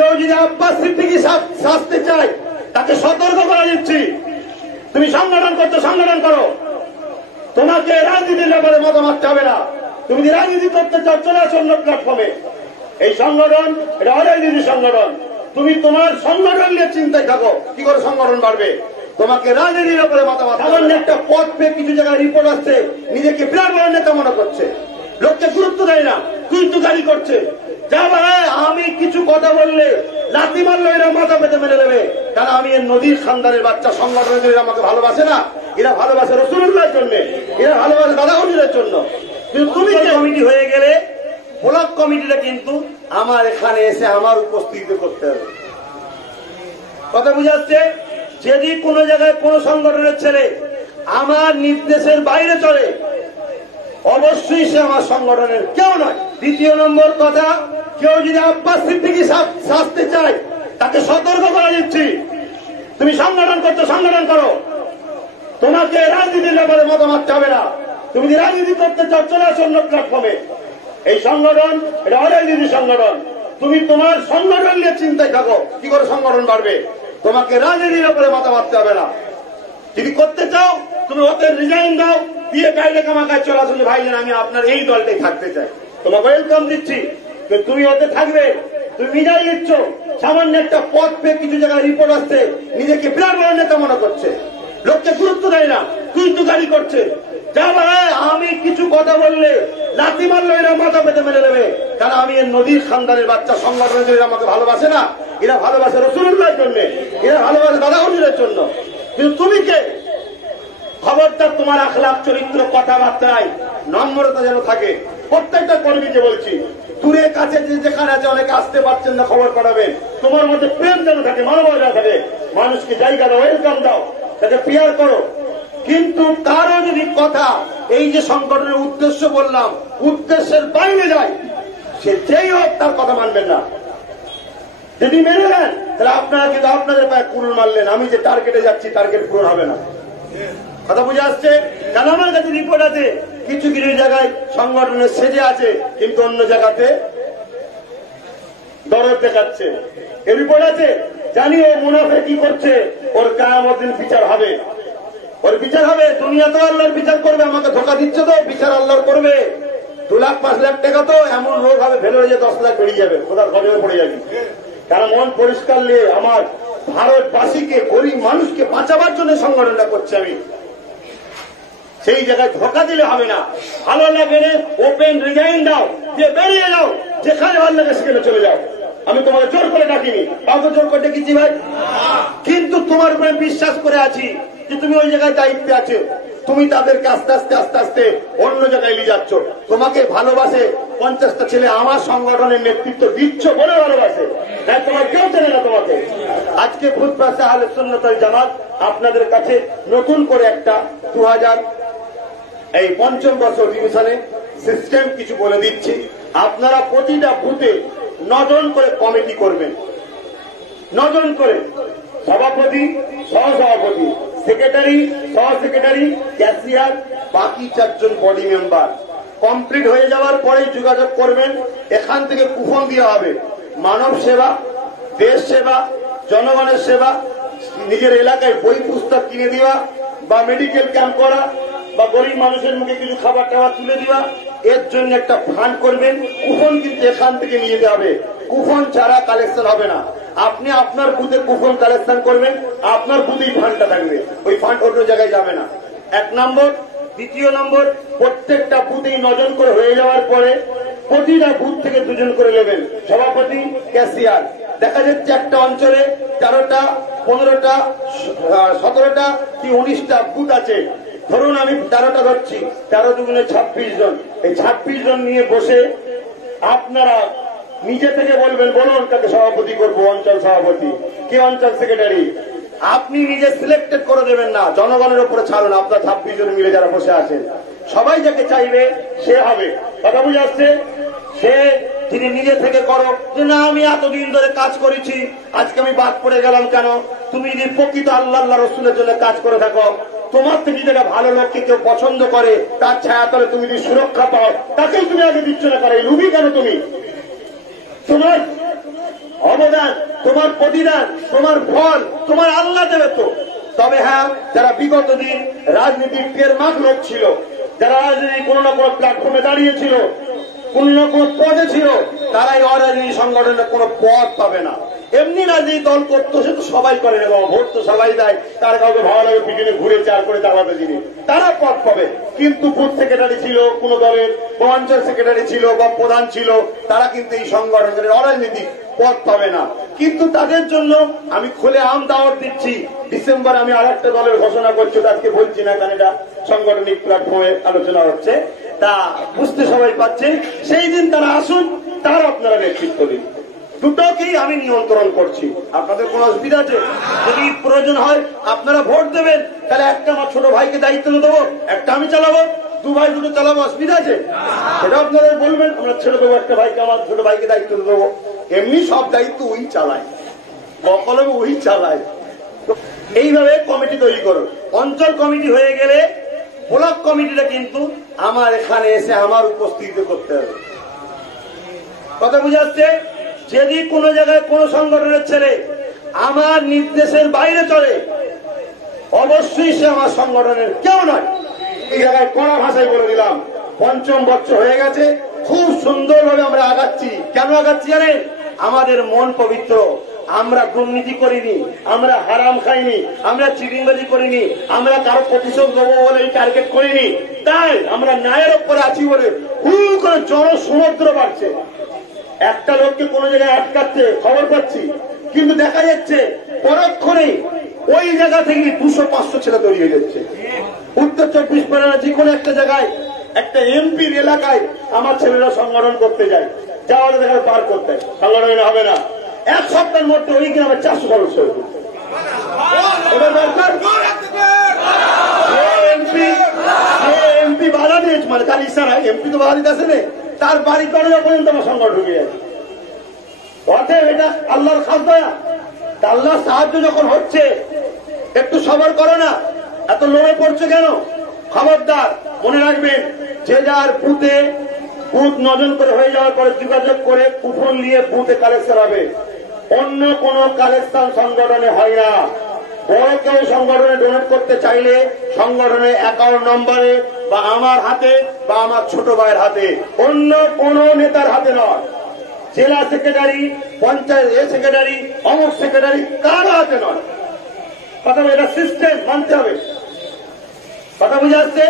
কেউ যদি আব্বাস সিদ্দিকী শাস্তি চায় তাকে সতর্ক করে দিচ্ছি, তুমি সংগঠন করতে সংগঠন করো, তোমাকে রাজনীতির ব্যাপারে মতামত চাবে না। তুমি যদি রাজনীতি করতে চাও চলে আসো অন্য প্ল্যাটফর্মে। এই সংগঠন এটা অরাজনীতি সংগঠন, তুমি তোমার সংগঠন নিয়ে চিন্তায় থাকো কি করে সংগঠন বাড়বে। তোমাকে রাজনীতির ব্যাপারে মতামত, সামান্য একটা পদ পেয়ে কিছু জায়গায় রিপোর্ট আসছে, নিজেকে বিরাট বড় নেতা মনে করছে, লোককে গুরুত্ব দেয় না, কিন্তু গাড়ি করছে। যা ভাই আমি কিছু কথা বললে লাথি মারলো এরা মাথা পেতে মেনে নেবে, কারণ আমি এর নদীর খানদানের বাচ্চা। সংগঠনের জন্য আমাকে ভালোবাসে না, এরা ভালোবাসে রসুলুল্লাহর জন্য, এরা ভালোবাসে দাদা হুজুরের জন্য। কিন্তু তুমি কমিটি হয়ে গেলে ব্লক কমিটিটা কিন্তু আমার এখানে এসে আমার উপস্থিতি করতে হবে। কথা বুঝাচ্ছে? যদি কোনো জায়গায় কোন সংগঠনের ছেলে আমার নির্দেশের বাইরে চলে, অবশ্যই সে আমার সংগঠনের কেউ নয়। দ্বিতীয় নম্বর কথা, কেউ যদি আব্বাস সিদ্দিকী শাস্তি চায় তাকে সতর্ক করে দিচ্ছি, তুমি সংগঠন করতে সংগঠন করো, তোমাকে রাজনীতির ব্যাপারে মতামত চাবে না। তুমি যদি রাজনীতি করতে চাও চলে আসো অন্য প্ল্যাটফর্মে। এই সংগঠন এটা অরাজনীতি সংগঠন, তুমি তোমার সংগঠন নিয়ে চিন্তায় থাকো কি করে সংগঠন বাড়বে। তোমাকে রাজনীতির ব্যাপারে মতামত চাবে না। যদি করতে চাও তুমি ওতে রিজাইন দাও, দিয়ে গাইলে কামাকায় চলে আসলে ভাইজান আমি আপনার এই দলটাই থাকতে চাই, তোমাকে ওয়েলকাম দিচ্ছি। তুমি ওতে থাকবে, তুমি রিজাইন দিচ্ছ, সামান্য একটা পদ পেয়ে কিছু জায়গায় রিপোর্ট আসছে, নিজেকে বিরাট বড় নেতা মনে করছে, লোককে গুরুত্ব দেয় না, কিন্তু গাড়ি করছে। যা ভাই আমি কিছু কথা বললে লাথি মারলো এরা মাথা পেতে মেনে নেবে, কারণ আমি এর নদীর খানদানের বাচ্চা। সংগঠনের জন্য আমাকে ভালোবাসে না, এরা ভালোবাসে রসুলুল্লাহর জন্য, এরা ভালোবাসে দাদা হুজুরের জন্য। কিন্তু তুমি কে? খবরদার তোমার আখলাক চরিত্র কথাবার্তায় নম্রতা যেন থাকে। প্রত্যেকটা কর্মীকে বলছি, দূরে কাছে যেখানে আছে অনেকে আসতে পারছেন না, খবর পাঠাবেন। তোমার মধ্যে প্রেম যেন থাকে, মানবতা থাকে, মানুষকে জায়গা দাও, ওয়েলকাম দাও, তাকে পিয়ার করো। কিন্তু কারো যদি কথা এই যে সংগঠনের উদ্দেশ্য বললাম উদ্দেশ্যের বাইরে যায়, সে যেই হোক তার কথা মানবেন না। যদি মেনে নেন তাহলে আপনারা কিন্তু আপনাদের পায়ে কুড়ুল মারলেন, আমি যে টার্গেটে যাচ্ছি টার্গেট পূরণ হবে না। কথা বুঝে আসছে? কারণ আমার কাছে রিপোর্ট আছে, কিছু কিছু জায়গায় সংগঠনের সেজে আছে কিন্তু অন্য জায়গাতে দরদ দেখাচ্ছে। এই রিপোর্ট আছে, জানি ও মুনাফে কি করছে, ওর কিয়ামত দিন বিচার হবে, ওর বিচার হবে। দুনিয়া তো আল্লাহর বিচার করবে, আমাকে ধোকা দিচ্ছে তো, বিচার আল্লাহর করবে। 2 লাখ 5 লাখ টাকা তো এমন রোগ হবে ফেলে হয়ে 10 লাখ বেরিয়ে যাবে, খোদার খবরে পড়ে যাবে। কারণ মন পরিষ্কার নিয়ে আমার ভারতবাসীকে, গরিব মানুষকে বাঁচাবার জন্য সংগঠনটা করছে আমি। সেই জায়গায় ধোকা দিলে হবে না। ভালো লাগে ওপেন রিজাইন দাও, যে বেরিয়ে যাও, যেখানে ভালো লাগে সেখানে চলে যাও। আমি তোমাকে জোর করে ডাকিনি, কাউকে জোর করে ডেকেছি ভাই? কিন্তু তোমার উপরে বিশ্বাস করে আছি যে তুমি ওই জায়গায় দায়িত্বে আছো, তুমি তাদেরকে আস্তে আস্তে আস্তে আস্তে অন্য জায়গায় নিয়ে যাচ্ছ। তোমাকে ভালোবাসে 50টা ছেলে আমার সংগঠনের নেতৃত্ব দিচ্ছ বলে ভালোবাসে, তাই তোমার কেউ চেনে না তোমাকে। আজকে ফুটপাতে আহলে সুন্নাত ওয়াল জামাত আপনাদের কাছে নতুন করে একটা 2005 বছর অধিবেশনে সিস্টেম কিছু বলে দিচ্ছি। আপনারা প্রতিটা বুথে 9 জন করে কমিটি করবেন, 9 জন করে, সভাপতি, সহসভাপতি, সেক্রেটারি, সহ সেক্রেটারি, ক্যাশিয়ার, বাকি 4 জন বডি মেম্বার। কমপ্লিট হয়ে যাওয়ার পরে যোগাযোগ করবেন, এখান থেকে কুপন দেওয়া হবে। মানব সেবা, দেশ সেবা, জনগণের সেবা, নিজের এলাকায় বই পুস্তক কিনে দেওয়া বা মেডিকেল ক্যাম্প করা বা গরিব মানুষের মুখে কিছু খাবার টাবার তুলে দেওয়া, এর জন্য একটা ফান্ড করবেন। কুপন কিন্তু এখান থেকে নিয়ে যেতে হবে, কুপন ছাড়া কালেকশন হবে না। আপনি আপনার বুথে কুপন কালেকশন করবেন, আপনার বুথেই ফান্ডটা থাকবে, ওই ফান্ড অন্য জায়গায় যাবে না। 1 নম্বর। দ্বিতীয় নম্বর, প্রত্যেকটা বুথেই 9 জন করে হয়ে যাওয়ার পরে প্রতিটা বুথ থেকে 2 জন করে নেবেন, সভাপতি, ক্যাশিয়ার। দেখা যাচ্ছে একটা অঞ্চলে 13টা, 15টা, 17টা কি 19টা বুথ আছে। ধরুন আমি 13টা ধরছি, 13 দুগুণে 26 জন। এই 26 জন নিয়ে বসে আপনারা নিজে থেকে বলবেন, বলুন কাকে সভাপতি করবো, অঞ্চল সভাপতি, কে অঞ্চল সেক্রেটারি। আপনি নিজে সিলেক্টেড করে দেবেন না, জনগণের উপরে ছাড়ুন। আপনার 26 জন মিলে যারা বসে আছেন সবাই যাকে চাইবে সে হবে। কথা বুঝে আসছে? সে তিনি নিজে থেকে করো যে না আমি এতদিন ধরে কাজ করেছি, আজকে আমি বাদ পড়ে গেলাম কেন। তুমি যদি প্রকৃত আল্লাহ রসুলের জন্য কাজ করে থাকো, তোমার থেকে যেটা ভালো লোককে কেউ পছন্দ করে, তার ছায়াতলে তুমি যদি সুরক্ষা পাও, তাকেই তুমি আগে দিচ্ছ না করে লুবি কেন? তুমি তোমার অবদান, তোমার প্রতিদান, তোমার ফল তোমার আল্লাহ দেবে তো। তবে হ্যাঁ, যারা বিগত দিন রাজনীতির টেরমার্ক লোক ছিল, যারা রাজনীতি কোনো না কোনো প্ল্যাটফর্মে দাঁড়িয়েছিল, কোন না কোন পদে ছিল, তারাই অরাজনীতি সংগঠনের কোন পদ পাবে না। এমনি রাজনীতি দল করতো, সে তো সবাই করে না, ভোট তো সবাই দেয়, তার কাউকে ভালো লাগে পিছনে ঘুরে চার করে দাঁড়াতে দিনে তারা পদ পাবে। কিন্তু বুথ সেক্রেটারি ছিল কোন দলের, বা অঞ্চল সেক্রেটারি ছিল বা প্রধান ছিল, তারা কিন্তু এই সংগঠনের অরাজনীতিক পদ পাবে না। কিন্তু তাদের জন্য আমি খুলে আম দাওয়াত দিচ্ছি, ডিসেম্বর আমি আর একটা দলের ঘোষণা করছি, আজকে বলছি না কারণ এটা সাংগঠনিক প্ল্যাটফর্মে আলোচনা হচ্ছে, তা বুঝতে সবাই পাচ্ছেন। সেই দিন তারা আসুন, তার আপনারা নেতৃত্ব দিন, দুটোকেই আমি নিয়ন্ত্রণ করছি। আপনাদের কোন অসুবিধা আছে? যদি প্রয়োজন হয় আপনারা ভোট দেবেন, তাহলে একটা আমার ছোট ভাইকে দায়িত্ব দেবো, একটা আমি চালাবো, দু ভাই দুটো চালাবো, অসুবিধা আছে? সেটা আপনারা বলবেন, আমরা ছেড়ে দেবো একটা ভাইকে, আমার ছোট ভাইকে দায়িত্ব দেবো। এমনি সব দায়িত্ব ওই চালায়, বকলমে ওই চালায়। এইভাবে কমিটি তৈরি করো। অঞ্চল কমিটি হয়ে গেলে ব্লক কমিটিটা কিন্তু আমার এখানে এসে আমার উপস্থিতি করতে হবে। কথা বুঝে আসছে? যদি কোন জায়গায় কোন সংগঠনের ছেলে আমার নির্দেশের বাইরে চলে, অবশ্যই সে আমার সংগঠনের কেউ নয়। এই জায়গায় কড়া ভাষায় বলে দিলাম, পঞ্চম বছর হয়ে গেছে, খুব সুন্দরভাবে আমরা আগাচ্ছি। কেন আগাচ্ছি জানেন? আমাদের মন পবিত্র, আমরা দুর্নীতি করিনি, আমরা হারাম খাইনি, আমরা চিটিংবাজি করিনি, আমরা কারো প্রতিশোধ দেবো বলে টার্গেট করিনি। তাই আমরা ন্যায়ের উপরে আছি বলে হু করে জনসমুদ্র বাড়ছে। একটা লোককে কোন জায়গায় আটকাচ্ছে খবর পাচ্ছি, কিন্তু দেখা যাচ্ছে পরক্ষণেই ওই জায়গা থেকে 200-500 ছেলে তৈরি হয়ে যাচ্ছে। উত্তর 24 পরগনা যে কোনো একটা জায়গায়, একটা এমপির এলাকায় আমার ছেলেরা সংগঠন করতে যায়, যাওয়ার দেখা পার করতে সংগঠন হবে না, এক সপ্তাহের মধ্যে ওই গ্রামে 400 সদস্য হয়েছে। এবার দরকার এমপি বাধা দিয়েছে, মানে তার ইশারায় এমপি তো বাধা দিতে আসে না, তার বাড়ি দরজা পর্যন্ত আমার সংগঠন ঢুকে যাচ্ছে। অতএব এটা আল্লাহর খাস দয়া। আল্লাহর সাহায্য যখন হচ্ছে, একটু সবর করো না, এত লোভে পড়ছে কেন? খবরদার, মনে রাখবেন, যে যার বুথে বুথ নজর করে হয়ে যাওয়ার পরে যোগাযোগ করে কুপন নিয়ে বুথে কালেকশন হবে। অন্য কোন কালেকশন সংগঠনে হয় না। বড় কেউ সংগঠনে ডোনেট করতে চাইলে সংগঠনের অ্যাকাউন্ট নম্বরে বা আমার হাতে বা আমার ছোট ভাইয়ের হাতে, অন্য কোন নেতার হাতে নয়। জেলা সেক্রেটারি, পঞ্চায়েত সেক্রেটারি, অমুক সেক্রেটারি কারো হাতে নয়। কথা এটা সিস্টেম মানতে হবে। কথা বুঝে আসছে?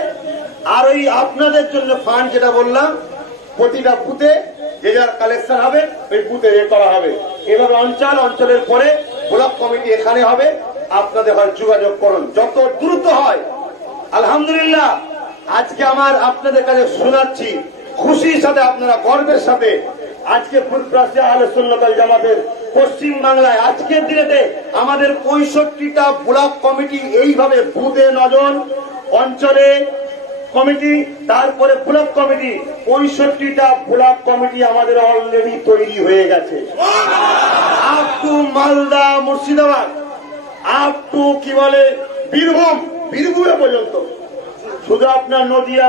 আর ওই আপনাদের জন্য ফান্ড যেটা বললাম, প্রতিটা বুথে যে যার কালেকশন হবে, ওই বুথে করা হবে। এভাবে অঞ্চলের পরে ব্লক কমিটি এখানে হবে। আপনাদের হয় যোগাযোগ করুন, যত দ্রুত হয়। আলহামদুলিল্লাহ, আজকে আমার আপনাদের কাছে শোনাচ্ছি খুশির সাথে, আপনারা গর্বের সাথে, আজকে ফুরফুরা আহলে সুন্নাত ওয়াল জামাতের পশ্চিম বাংলায় আজকের দিনেতে আমাদের 65টা ব্লক কমিটি এইভাবে বুথে নজন, অঞ্চলে কমিটি, তারপরে ব্লক কমিটি, 65টা ব্লক কমিটি আমাদের অলরেডি তৈরি হয়ে গেছে। Up to Malda, Murshidabad, up to কি বলে বীরভূমে পর্যন্ত, শুধু আপনার নদিয়া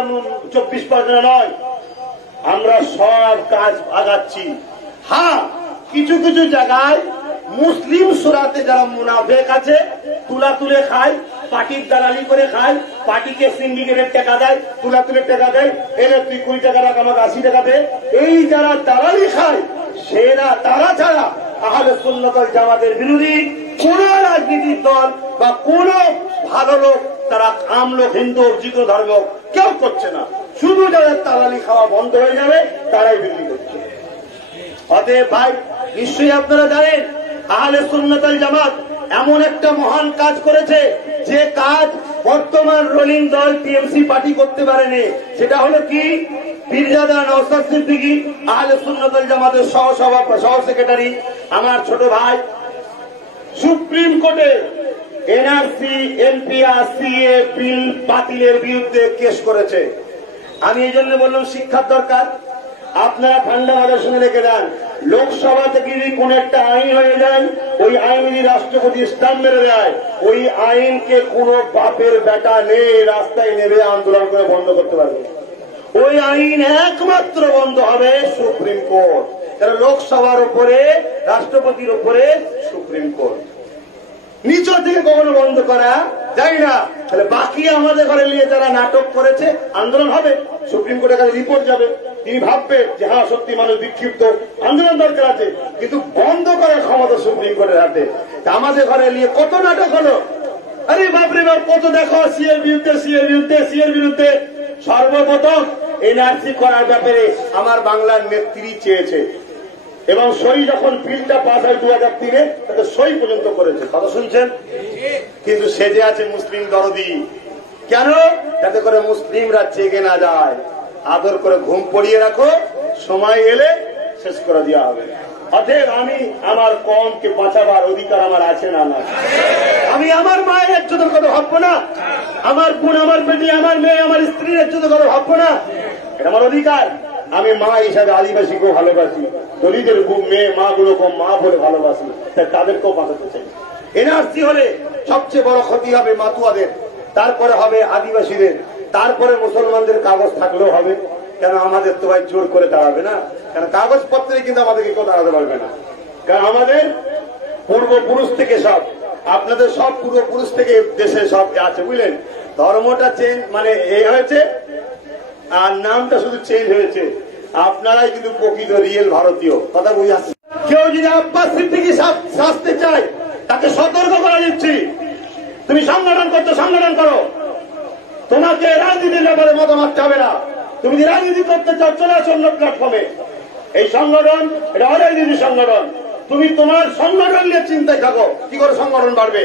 24 পরগনা নয়, আমরা সব কাজ আগাচ্ছি। হ্যাঁ, কিছু কিছু জায়গায় মুসলিম সুরাতে যারা মুনাফেক আছে, তুলে খায়, পার্টির দালালি করে খায়, পার্টিকে সিন্ডিকেটের টাকা দেয়, তুলে টাকা দেয়, এলে তুই 20 টাকা রাখ, আমাকে 80 টাকা দে। এই যারা দালালি খায়, তারা ছাড়া আহলে সুন্নাত ওয়াল জামাতের বিরোধী কোন রাজনীতির দল বা কোন ভালো লোক, তারা আম লোক, হিন্দু, যে ধর্ম কেউ করছে না। শুধু যাদের দালালি খাওয়া বন্ধ হয়ে যাবে, তারাই বিক্রি করছে। অতএব ভাই, নিশ্চয়ই আপনারা জানেন আহলে সুন্নাত ওয়াল জামাত এমন একটা মহান কাজ করেছে, যে কাজ বর্তমান রোলিং দল টিএমসি পার্টি করতে পারেনি। সেটা হলো কি? পীরজাদা নওশাদ সিদ্দিকী, আহলে সুন্নাত ওয়াল জামাতের সহ সেক্রেটারি, আমার ছোট ভাই, সুপ্রিম কোর্টে এনআরসি, এনপিআর, সিএ বিল বাতিলের বিরুদ্ধে কেস করেছে। আমি এই জন্য বললাম শিক্ষার দরকার। আপনারা ঠান্ডা মাথায় শুনে রেখে দেন, লোকসভা থেকে যদি কোন একটা আইন হয়ে যায়, ওই আইন যদি রাষ্ট্রপতি স্টাম্প মেরে দেয়, ওই আইনকে কোন বাপের বেটা নেই রাস্তায় নেমে আন্দোলন করে বন্ধ করতে পারবে। ওই আইন একমাত্র বন্ধ হবে সুপ্রিম কোর্ট। তারা লোকসভার উপরে, রাষ্ট্রপতির উপরে সুপ্রিম কোর্ট। নিচ থেকে কখনো বন্ধ করা যায় না। তাহলে বাকি আমাদের ঘরে নিয়ে যারা নাটক করেছে, আন্দোলন হবে, সুপ্রিম কোর্টের কাছে রিপোর্ট যাবে, তিনি ভাববে যে হ্যাঁ সত্যি মানুষ বিক্ষিপ্ত, আন্দোলন দরকার আছে, কিন্তু বন্ধ করার ক্ষমতা সুপ্রিম কোর্টের হাতে। আমাদের ঘরে নিয়ে কত নাটক হলো, আরে বাপরে বাপ, কত দেখো সিএর বিরুদ্ধে, সিএর বিরুদ্ধে, সিএর বিরুদ্ধে। সর্বপ্রথম এনআরসি করার ব্যাপারে আমার বাংলার নেত্রী চেয়েছে, এবং সই যখন বিলটা পাস হয় 2003-এ, তাতে সই পর্যন্ত করেছে। কথা শুনছেন? কিন্তু সেজে আছে মুসলিম দরদি। কেন? যাতে করে মুসলিমরা জেগে না যায়। আদর করে ঘুম পড়িয়ে রাখো, সময় এলে শেষ করে দেওয়া হবে। অতএব আমি আমার কমকে বাঁচাবার অধিকার আমার আছে না? না। আমি আমার মায়ের ইজ্জতের কথা ভাববো না, আমার বোন, আমার বেটি, আমার মেয়ে, আমার স্ত্রীর ইজ্জতের কথা ভাববো না? এটা আমার অধিকার। আমি মা হিসাবে আদিবাসীকেও ভালোবাসি, দলিতের মেয়ে মা গুলোকে মা বলে ভালোবাসি, তাই তাদেরকেও বাঁচাতে চাই। এনআরসি হলে সবচেয়ে বড় ক্ষতি হবে মাতুয়াদের, তারপরে হবে আদিবাসীদের, তারপরে মুসলমানদের কাগজ থাকলেও হবে। কেন? আমাদের তো ভাই জোর করে দাঁড়াবে না, কারণ কাগজপত্রে কিন্তু আমাদেরকে কেউ দাঁড়াতে পারবে না। কারণ আমাদের পূর্বপুরুষ থেকে সব, আপনাদের সব পূর্বপুরুষ থেকে দেশে সব আছে, বুঝলেন? ধর্মটা চেঞ্জ মানে এই হয়েছে, আর নামটা শুধু চেঞ্জ হয়েছে। আপনারাই কিন্তু প্রকৃত রিয়েল ভারতীয়। কথা বুঝে আসছে? কেউ যদি আব্বাস সিদ্দিকী শাস্তি চায়, তাকে সতর্ক করা দিচ্ছি, তুমি সংগঠন করছো, সংগঠন করো, তোমাকে রাজনীতির ব্যাপারে মতামত চাবে না। তুমি যদি রাজনীতি করতে চাও, চলে আসো অন্য প্ল্যাটফর্মে। এই সংগঠন এটা অরাজনীতি সংগঠন। তুমি তোমার সংগঠন নিয়ে চিন্তায় থাকো, কি করে সংগঠন বাড়বে।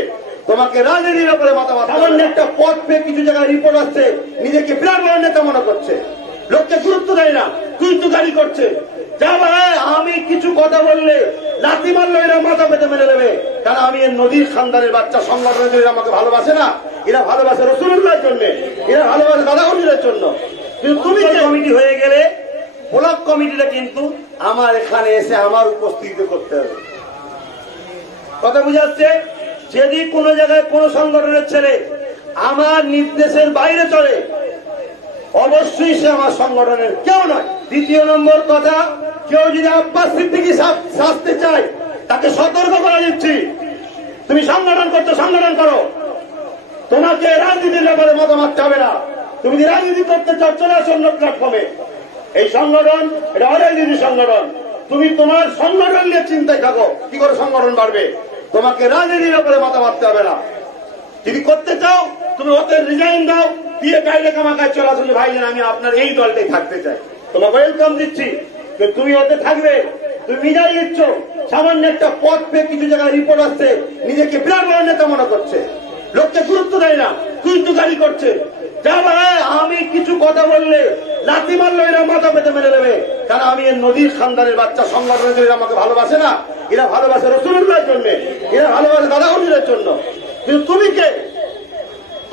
তোমাকে রাজনীতির ব্যাপারে মতামত, সামান্য একটা পদ পেয়ে কিছু জায়গায় রিপোর্ট আসছে, নিজেকে বিরাট বড় নেতা মনে করছে, লোককে গুরুত্ব দেয় না, তুই তো গাড়ি করছে। যা ভাই, আমি কিছু কথা বললে লাথি মারলো এরা মাথা পেতে মেনে নেবে, কারণ আমি এর নদীর খানদানের বাচ্চা। সংগঠনের আমাকে ভালোবাসে না, এরা ভালোবাসে রসুলুল্লাহর জন্য, এরা ভালোবাসে দাদাগঞ্জের জন্য। কিন্তু তুমি কমিটি হয়ে গেলে, ব্লক কমিটিটা কিন্তু আমার এখানে এসে আমার উপস্থিত করতে হবে। কথা বুঝাচ্ছে? যদি কোনো জায়গায় কোন সংগঠনের ছেলে আমার নির্দেশের বাইরে চলে, অবশ্যই সে আমার সংগঠনের কেউ নয়। দ্বিতীয় নম্বর কথা, কেউ যদি আব্বাস সিদ্দিকী শাস্তি চায়, তাকে সতর্ক করা দিচ্ছি, তুমি সংগঠন করছো, সংগঠন করো, তোমাকে রাজনীতির ব্যাপারে মতামত চাবে না। তুমি যদি রাজনীতি করতে চাও, চলে আসো অন্য প্ল্যাটফর্মে। এই সংগঠন এটা অরাজনীতি সংগঠন। তুমি তোমার সংগঠন নিয়ে চিন্তায় থাকো, কি করে সংগঠন বাড়বে। তোমাকে রাজনীতির ব্যাপারে মতামত হবে না। যদি করতে চাও, তুমি ওদের রিজাইন দাও, দিয়ে গাইলে কামাকায় চলে আসলে ভাই জান আমি আপনার এই দলটাই থাকতে চাই, তোমাকে ওয়েলকাম দিচ্ছি। তুমি ওতে থাকবে, তুমি রিজাইন দিচ্ছ, সামান্য একটা পদ পেয়ে কিছু জায়গায় রিপোর্ট আসছে, নিজেকে বিরাট বড় নেতা মনে করছে, লোককে গুরুত্ব দেয় না, তুই তো গাড়ি করছে। যা ভাই, আমি কিছু কথা বললে লাথি মারলো এরা মাথা পেতে মেনে নেবে, কারণ আমি এর নদীর খানদানের বাচ্চা। সংগঠনের আমাকে ভালোবাসে না, এরা ভালোবাসে রসুলুল্লাহর জন্য, এরা ভালোবাসে দাদাগঞ্জের জন্য। কিন্তু তুমি কে?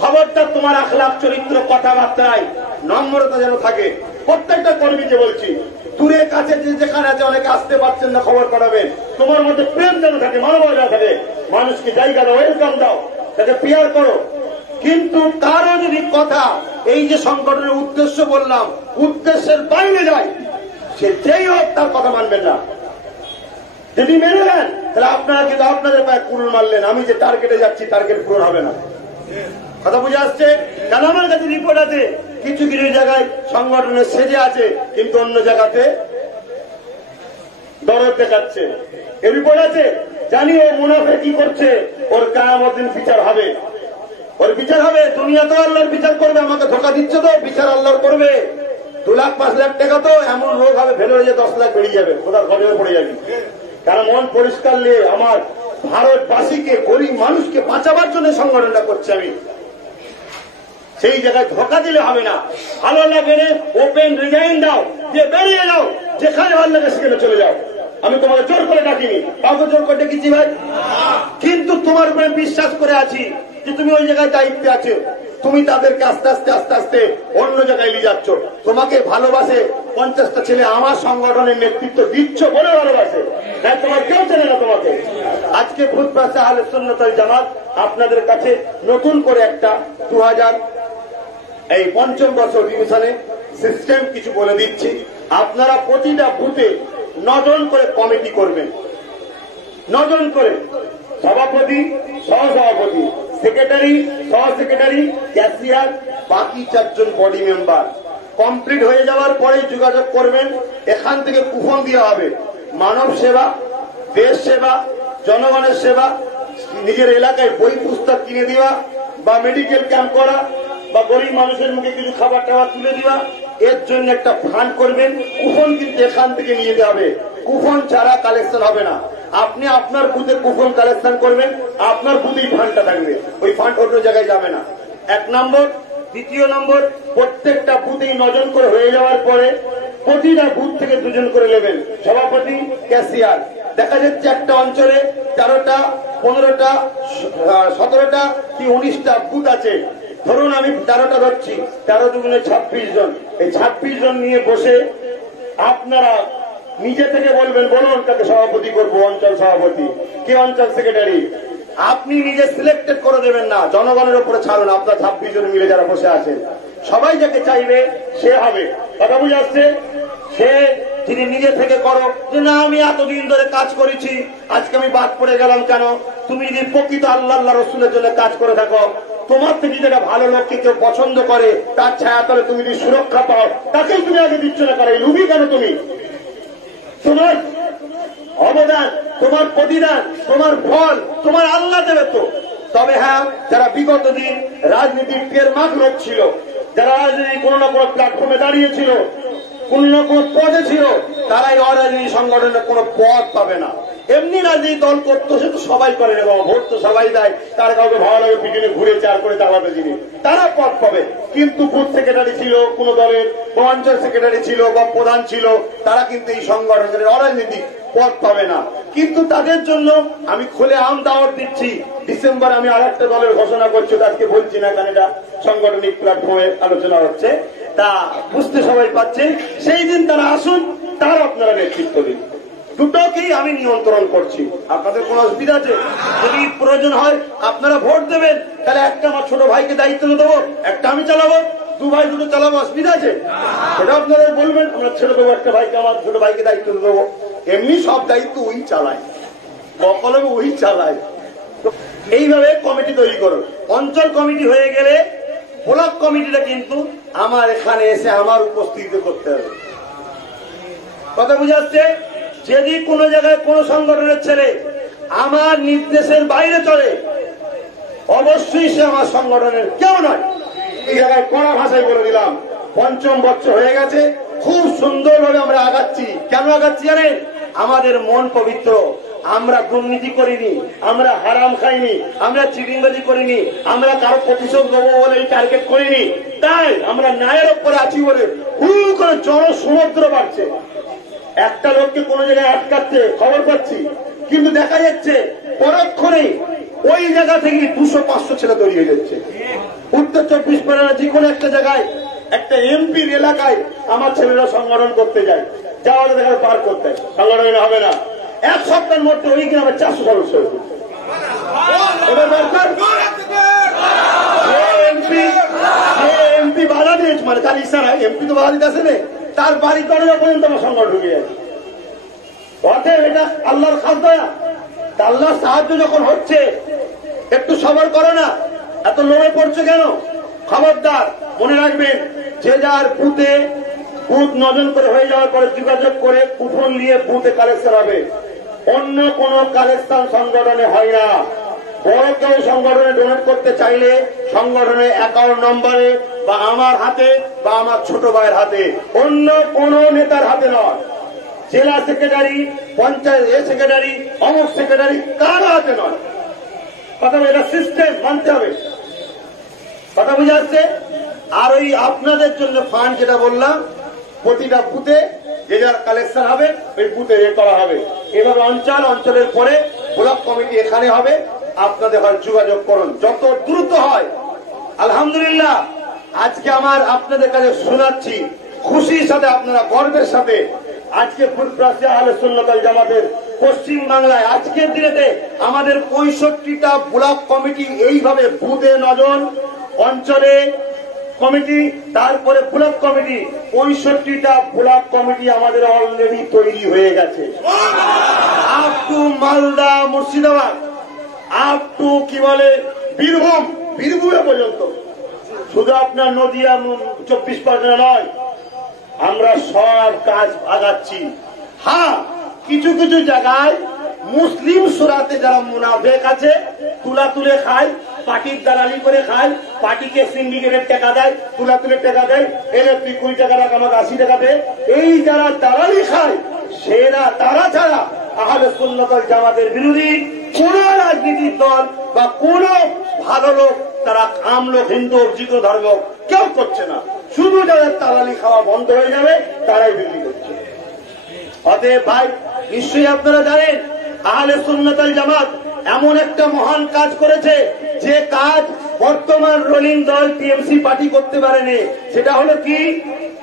খবরদার, তোমার আখলাক, চরিত্র, কথাবার্তায় নম্রতা যেন থাকে। প্রত্যেকটা কর্মীকে বলছি, দূরে কাছে যেখানে আছে, অনেকে আসতে পারছেন না, খবর পাঠাবেন। তোমার মধ্যে প্রেম যেন থাকে, মানবতা থাকে, মানুষকে জায়গা দাও, ওয়েলকাম দাও, তাকে পিয়ার করো। কিন্তু তারও যদি কথা, এই যে সংগঠনের উদ্দেশ্য বললাম, উদ্দেশ্যের বাইরে যায়, সে যেই হোক তার কথা মানবেন না। যদি মেনে নেন, তাহলে আপনারা কিন্তু আপনাদের পায়ে কুড়ুল মারলেন। আমি যে টার্গেটে যাচ্ছি, টার্গেট পূরণ হবে না। কথা বুঝে আসছে? কারণ আমার কাছে রিপোর্ট আছে, কিছু কিছু জায়গায় সংগঠনের সেজে আছে, কিন্তু অন্য জায়গাতে দরদ দেখাচ্ছে। এই রিপোর্ট আছে, জানি ও মুনাফে কি করছে, ওর কিয়ামতের দিন বিচার হবে, ওর বিচার হবে। দুনিয়া তো আল্লাহর বিচার করবে, আমাকে ধোকা দিচ্ছে তো, বিচার আল্লাহর করবে। 2 লাখ 5 লাখ টাকা তো এমন রোগ হবে, ফেলে হয়ে 10 লাখ বেরিয়ে যাবে, কোথাও খবরে পড়ে যাবে। কারণ মন পরিষ্কার নিয়ে আমার ভারতবাসীকে, গরিব মানুষকে বাঁচাবার জন্য সংগঠনটা করছে আমি। সেই জায়গায় ধোকা দিলে হবে না। ভালো লাগে ওপেন রিজাইন দাও, দিয়ে বেরিয়ে যাও, যেখানে ভালো লাগে সেখানে চলে যাও। আমি তোমাকে জোর করে ডাকিনি, কাউকে জোর করে ডেকেছি ভাই? কিন্তু তোমার উপরে বিশ্বাস করে আছি যে তুমি ওই জায়গায় দায়িত্বে আছো, তুমি তাদেরকে আস্তে আস্তে আস্তে আস্তে অন্য জায়গায় নিয়ে যাচ্ছ। তোমাকে ভালোবাসে 50টা ছেলে আমার সংগঠনের নেতৃত্ব দিচ্ছ বলে ভালোবাসে, হ্যাঁ, তোমার কেউ চেনে না তোমাকে। আজকে ভূতপ্রাসা আহলে সুন্নাত ওয়াল জামাত আপনাদের কাছে নতুন করে একটা 2005 বছর রিভিশনে সিস্টেম কিছু বলে দিচ্ছি। আপনারা প্রতিটা বুথে 9 জন করে কমিটি করবেন, 9 জন করে, সভাপতি, সহসভাপতি, সেক্রেটারি, সহ সেক্রেটারি, ক্যাশিয়ার, বাকি 4 জন বডি মেম্বার। কমপ্লিট হয়ে যাওয়ার পরে যোগাযোগ করবেন। এখান থেকে কুপন দেওয়া হবে মানব সেবা, দেশ সেবা, জনগণের সেবা, নিজের এলাকায় বই পুস্তক কিনে দেওয়া বা মেডিকেল ক্যাম্প করা বা গরিব মানুষের মুখে কিছু খাবার টাবার তুলে দেওয়া, এর জন্য একটা ফান্ড করবেন। কুপন কিন্তু এখান থেকে নিয়ে যেতে হবে, কুপন ছাড়া কালেকশন হবে না। আপনি আপনার বুথে কুপন কালেকশন করবেন, আপনার বুথেই ফান্ডটা থাকবে, ওই ফান্ড অন্য জায়গায় যাবে না। 1 নম্বর। দ্বিতীয় নম্বর, প্রত্যেকটা বুথেই 9 জন করে হয়ে যাওয়ার পরে প্রতিটা বুথ থেকে 2 জন করে নেবেন, সভাপতি, ক্যাশিয়ার। দেখা যাচ্ছে একটা অঞ্চলে 13টা, 15টা, 17টা কি 19টা বুথ আছে। ধরুন আমি 13টা ধরছি, 13 দুগুণে 26 জন। এই 26 জন নিয়ে বসে আপনারা নিজে থেকে বলবেন, বলুন তাকে সভাপতি করবো, অঞ্চল সভাপতি, কে অঞ্চল সেক্রেটারি। আপনি নিজে সিলেক্টেড করে দেবেন না, জনগণের উপরে ছাড়ুন। আপনার 26 জন মিলে যারা বসে আছেন, সবাই যাকে চাইবে সে হবে। কথা বুঝে আসছে? সে তিনি নিজে থেকে করো যে না আমি এতদিন ধরে কাজ করেছি, আজকে আমি বাদ পড়ে গেলাম কেন? তুমি যদি প্রকৃত আল্লাহ রসুলের জন্য কাজ করে থাকো, তোমার থেকে যেটা ভালো লোককে কেউ পছন্দ করে, তার ছায়াতলে তুমি যদি সুরক্ষা পাও, তাকেই তুমি আগে দিচ্ছ না করে লুবি কেন? তুমি তোমার অবদান, তোমার প্রতিদান, তোমার ফল তোমার আল্লাহ দেবে তো। তবে হ্যাঁ, যারা বিগত দিন রাজনীতির টেরমার্ক লোক ছিল, যারা রাজনীতি কোনো না কোনো প্ল্যাটফর্মে দাঁড়িয়েছিল, কোন না কোন পদে ছিল, তারাই অরাজনীতি সংগঠনের কোন পদ পাবে না। এমনি রাজনীতি দল করতো, সে তো সবাই করে না, ভোট তো সবাই দেয়, তার কাউকে ভালো লাগে পিছনে ঘুরে চার করে চালাতে জিনিস, তারা পদ পাবে। কিন্তু বুথ সেক্রেটারি ছিল কোন দলের, বা অঞ্চল সেক্রেটারি ছিল বা প্রধান ছিল, তারা কিন্তু এই সংগঠনের অরাজনীতিক পদ পাবে না। কিন্তু তাদের জন্য আমি খুলে আম দাওয়াত দিচ্ছি, ডিসেম্বর আমি আর একটা দলের ঘোষণা করছি, আজকে বলছি না কারণ এটা সাংগঠনিক প্ল্যাটফর্মে আলোচনা হচ্ছে, তা বুঝতে সবাই পাচ্ছে। সেই দিন তারা আসুন, তার আপনারা নেতৃত্ব দিন, দুটোকেই আমি নিয়ন্ত্রণ করছি। আপনাদের কোন অসুবিধা আছে? যদি প্রয়োজন হয় আপনারা ভোট দেবেন, তাহলে একটা আমার ছোট ভাইকে দায়িত্ব দেবো, একটা আমি চালাবো, 2 ভাই 2টো চালাবো, অসুবিধা আছে? সেটা আপনারা বলবেন, আমরা ছেড়ে দেবো একটা ভাইকে, আমার ছোট ভাইকে দায়িত্ব দেবো। এমনি সব দায়িত্ব ওই চালায়, বকলমে ওই চালায়। এইভাবে কমিটি তৈরি করো। অঞ্চল কমিটি হয়ে গেলে ব্লক কমিটিটা কিন্তু আমার এখানে এসে আমার উপস্থিতি করতে হবে। কথা বুঝে আসছে? যদি কোন জায়গায় কোন সংগঠনের ছেলে আমার নির্দেশের বাইরে চলে, অবশ্যই সে আমার সংগঠনের কেউ নয়। এই জায়গায় কড়া ভাষায় বলে দিলাম, 5ম বছর হয়ে গেছে, খুব সুন্দরভাবে আমরা আগাচ্ছি। কেন আগাচ্ছি জানেন? আমাদের মন পবিত্র, আমরা দুর্নীতি করিনি, আমরা হারাম খাইনি, আমরা চিটিংবাজি করিনি, আমরা কারো প্রতিশোধ নেবো বলে টার্গেট করিনি। তাই আমরা ন্যায়ের উপরে আছি বলে হু করে জনসমুদ্র বাড়ছে। একটা লোককে কোন জায়গায় আটকাচ্ছে খবর পাচ্ছি, কিন্তু দেখা যাচ্ছে পরক্ষণেই ওই জায়গা থেকে 200-500 ছেলে তৈরি হয়ে যাচ্ছে। উত্তর 24 পরগনা যে কোনো একটা জায়গায়, একটা এমপির এলাকায় আমার ছেলেরা সংগঠন করতে যায়, যাওয়ার দেখা পার করতে সংগঠন হবে না। 1 সপ্তাহের মধ্যে ওই গ্রামে 400 সদস্য হয়েছে। এবার দরকার এমপি বাধা দিয়েছে, মানে তার ইশারা এমপি তো বাধা দিতে আসে না, তার বাড়ি দরজা পর্যন্ত আমার সংগঠন ঢুকে যাচ্ছে। অতএব এটা আল্লাহর খাস দয়া। আল্লাহর সাহায্য যখন হচ্ছে, একটু সবর করো না, এত লড়ে পড়ছে কেন? খবরদার মনে রাখবেন, যে যার বুথে বুথ 9 জন করে হয়ে যাওয়ার পরে যোগাযোগ করে কুপন নিয়ে বুথে কালেকশন হবে। অন্য কোন কালেকশন সংগঠনে হয় না। বড় কেউ সংগঠনে ডোনেট করতে চাইলে সংগঠনের অ্যাকাউন্ট নম্বরে বা আমার হাতে বা আমার ছোট ভাইয়ের হাতে, অন্য কোন নেতার হাতে নয়। জেলা সেক্রেটারি, পঞ্চায়েত সেক্রেটারি, অমুক সেক্রেটারি কারো হাতে নয়। কথা এটা সিস্টেম মানতে হবে। কথা বুঝে আসছে? আর ওই আপনাদের জন্য ফান্ড যেটা বললাম, প্রতিটা বুথে যে যার কালেকশন হবে ওই বুথে করা হবে। এভাবে অঞ্চলের পরে ব্লক কমিটি এখানে হবে। আপনাদের হয় যোগাযোগ করুন যত দ্রুত হয়। আলহামদুলিল্লাহ, আজকে আমার আপনাদের কাছে শোনাচ্ছি খুশির সাথে, আপনারা গর্বের সাথে, আজকে ফুরফুরা আহলে সুন্নাত ওয়াল জামাতের পশ্চিম বাংলায় আজকের দিনেতে আমাদের 65টা ব্লক কমিটি এইভাবে বুথে 9 জন, অঞ্চলে কমিটি, তারপরে ব্লক কমিটি, 65টা ব্লক কমিটি আমাদের অলরেডি তৈরি হয়ে গেছে। Up to Malda, Murshidabad, up to কি বলে বীরভূমে পর্যন্ত, শুধু আপনার নদিয়া 24 পরগনা নয়, আমরা সব কাজ আগাচ্ছি। হ্যাঁ, কিছু কিছু জায়গায় মুসলিম সুরাতে যারা মুনাফেক আছে, তুলে খায়, পার্টির দালালি করে খায়, পার্টিকে সিন্ডিকেটের টাকা দেয়, তুলে টাকা দেয়, এলে তুই 20 টাকা রাখ, আমাকে 80 টাকা দে। এই যারা দালালি খায়, তারা ছাড়া আহলে সুন্নাত ওয়াল জামাতের বিরোধী কোন রাজনীতির দল বা কোন ভালো লোক, তারা আম লোক, হিন্দু, যে ধর্ম কেউ করছে না। শুধু যাদের দালালি খাওয়া বন্ধ হয়ে যাবে তারাই বিক্রি করছে। অতএব ভাই, নিশ্চয়ই আপনারা জানেন আহলে সুন্নাত ওয়াল জামাত এমন একটা মহান কাজ করেছে, যে কাজ বর্তমান রুলিং দল টিএমসি পার্টি করতে পারেনি। সেটা হলো কি,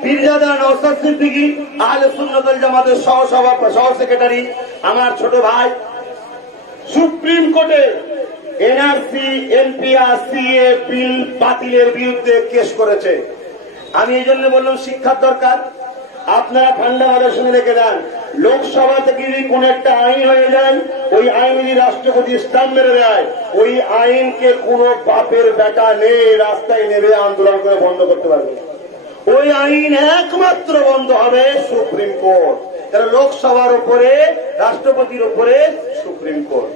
পীরজাদা নওশাদ সিদ্দিকী আহলে সুন্নাত ওয়াল জামাতের সহ সেক্রেটারি, আমার ছোট ভাই, সুপ্রিম কোর্টে এনআরসি, এনপিআর, সিএ বিল বাতিলের বিরুদ্ধে কেস করেছে। আমি এই জন্য বললাম শিক্ষার দরকার। আপনারা ঠান্ডা মাথায় শুনে রেখে দেন, লোকসভা থেকে যদি কোন একটা আইন হয়ে যায়, ওই আইন যদি রাষ্ট্রপতি স্টাম্প মেরে দেয়, ওই আইনকে কোন বাপের বেটা নেই রাস্তায় নেমে আন্দোলন করে বন্ধ করতে পারবে। ওই আইন একমাত্র বন্ধ হবে সুপ্রিম কোর্ট। তারা লোকসভার উপরে, রাষ্ট্রপতির উপরে সুপ্রিম কোর্ট,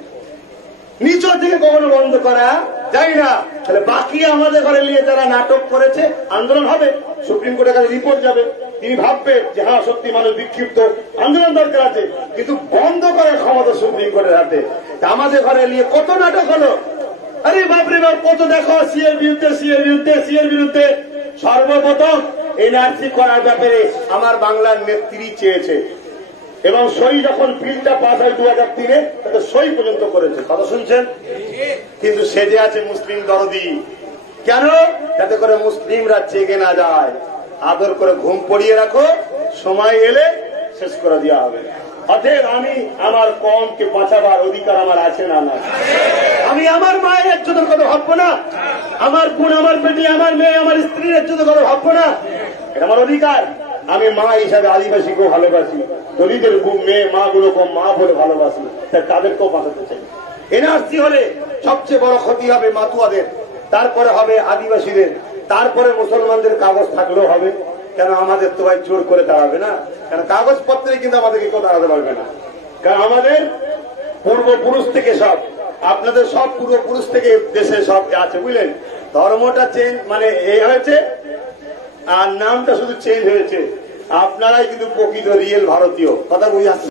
নিচ থেকে কখনো বন্ধ করা যায় না। তাহলে বাকি আমাদের ঘরে নিয়ে যারা নাটক করেছে, আন্দোলন হবে, সুপ্রিম কোর্টের কাছে রিপোর্ট যাবে, তিনি ভাববে যে হ্যাঁ সত্যি মানুষ বিক্ষিপ্ত, আন্দোলন দরকার আছে, কিন্তু বন্ধ করার ক্ষমতা সুপ্রিম কোর্টের হাতে। আমাদের ঘরে নিয়ে কত নাটক হলো, আরে বাপরে বাপ, কত দেখো সিএর বিরুদ্ধে। সর্বপ্রথম এনআরসি করার ব্যাপারে আমার বাংলার নেত্রী চেয়েছে, এবং সই যখন বিলটা পাস হয় 2003-এ, তাতে সই পর্যন্ত করেছে। কথা শুনছেন? কিন্তু সেজে আছে মুসলিম দরদি। কেন? যাতে করে মুসলিমরা জেগে না যায়। আদর করে ঘুম পড়িয়ে রাখো, সময় এলে শেষ করে দেওয়া হবে। অতএব আমি আমার কমকে বাঁচাবার অধিকার আমার আছে না? না। আমি আমার মায়ের ইজ্জতের কথা ভাববো না, আমার বোন, আমার বেটি, আমার মেয়ে, আমার স্ত্রীর ইজ্জতের কথা ভাববো না? এটা আমার অধিকার। আমি মা হিসাবে আদিবাসীকেও ভালোবাসি, দলিতের মেয়ে মা গুলোকেও মা বলে ভালোবাসি, তাদেরকেও বাঁচাতে চাই। এনআরসি হলে সবচেয়ে বড় ক্ষতি হবে মাতুয়াদের, তারপরে হবে আদিবাসীদের, তারপরে মুসলমানদের কাগজ থাকলেও হবে। কেন? আমাদের তো ভাই জোর করে দাঁড়াবে না, কারণ কাগজপত্রে কিন্তু আমাদেরকে কেউ দাঁড়াতে পারবে না। কারণ আমাদের পূর্বপুরুষ থেকে সব, আপনাদের সব পূর্বপুরুষ থেকে দেশে সব আছে, বুঝলেন? ধর্মটা চেঞ্জ মানে এই হয়েছে, আর নামটা শুধু চেঞ্জ হয়েছে। আপনারাই কিন্তু প্রকৃত রিয়েল ভারতীয়। কথা বুঝে আসছে?